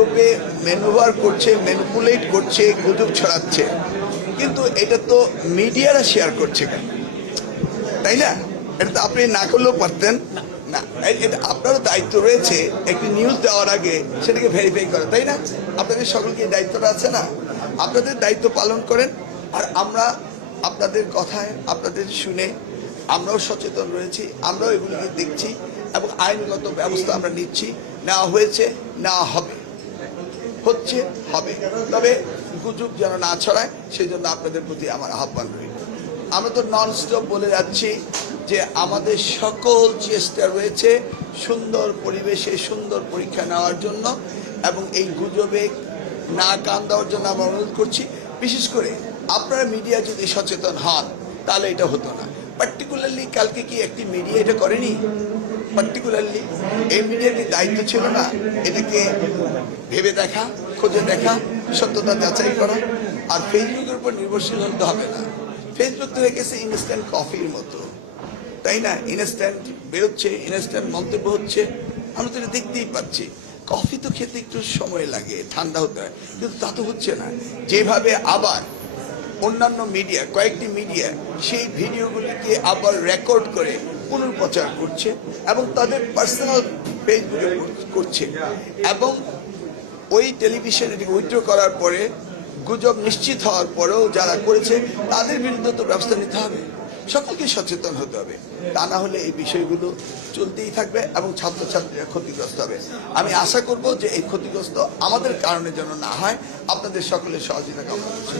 যেভাবে ম্যানুভার করছে, ম্যানিপুলেট করছে, গুজব ছড়াচ্ছে, কিন্তু এটা তো মিডিয়ারা শেয়ার করছে কেন, তাই না? এটা তো আপনি না করলেও পারতেন না। এটা আপনারও দায়িত্ব রয়েছে একটি নিউজ দেওয়ার আগে সেটাকে ভেরিফাই করা, তাই না? আপনাদের সকলকে এই দায়িত্বটা আছে না? আপনাদের দায়িত্ব পালন করেন। আর আমরা আপনাদের কথায়, আপনাদের শুনে আমরাও সচেতন রয়েছি, আমরাও এগুলিকে দেখছি এবং আইনগত ব্যবস্থা আমরা নিচ্ছি। নেওয়া হয়েছে, নেওয়া হবে, হচ্ছে, হবে। তবে গুজব যেন না ছড়ায় সেই জন্য আপনাদের প্রতি আমার আহ্বান রইল। আমরা তো ননস্টপ বলে যাচ্ছি যে আমাদের সকল চেষ্টা রয়েছে সুন্দর পরিবেশে সুন্দর পরীক্ষা নেওয়ার জন্য, এবং এই গুজবে না কান দেওয়ার জন্য আমরা অনুরোধ করছি। বিশেষ করে আপনারা মিডিয়া যদি সচেতন হন তাহলে এটা হতো না। পার্টিকুলারলি কালকে কি একটি মিডিয়া এটা করেনি? পার্টিকুলারলি এই মিডিয়ার কি দায়িত্ব ছিল না এটাকে ভেবে দেখা, খুঁজে দেখা, সত্যতা যাচাই করা? আর ফেসবুকের উপর নির্ভরশীল হতে হবে না। ফেসবুক তো হয়ে গেছে ইনস্ট্যান্ট কফির মতো, তাই না? ইনস্ট্যান্ট বেরোচ্ছে, ইনস্ট্যান্ট মন্তব্য হচ্ছে, আমরা তো এটা দেখতেই পাচ্ছি। কফি তো খেতে একটু সময় লাগে, ঠান্ডা হতে হয়, কিন্তু তা তো হচ্ছে না। যেভাবে আবার অন্যান্য মিডিয়া, কয়েকটি মিডিয়া সেই ভিডিওগুলিকে আবার রেকর্ড করে পুনর্প্রচার করছে এবং তাদের পার্সোনাল ফেসবুকে করছে, এবং ওই টেলিভিশন এটিকে উইথড্র করার পরে গুজব নিশ্চিত হওয়ার পরেও যারা করেছে তাদের বিরুদ্ধে তো ব্যবস্থা নিতে হবে। সকলকে সচেতন হতে হবে, তা না হলে এই বিষয়গুলো চলতেই থাকবে এবং ছাত্রছাত্রীরা ক্ষতিগ্রস্ত হবে। আমি আশা করব যে এই ক্ষতিগ্রস্ত আমাদের কারণে যেন না হয়। আপনাদের সকলের সহযোগিতা কামনা করছি।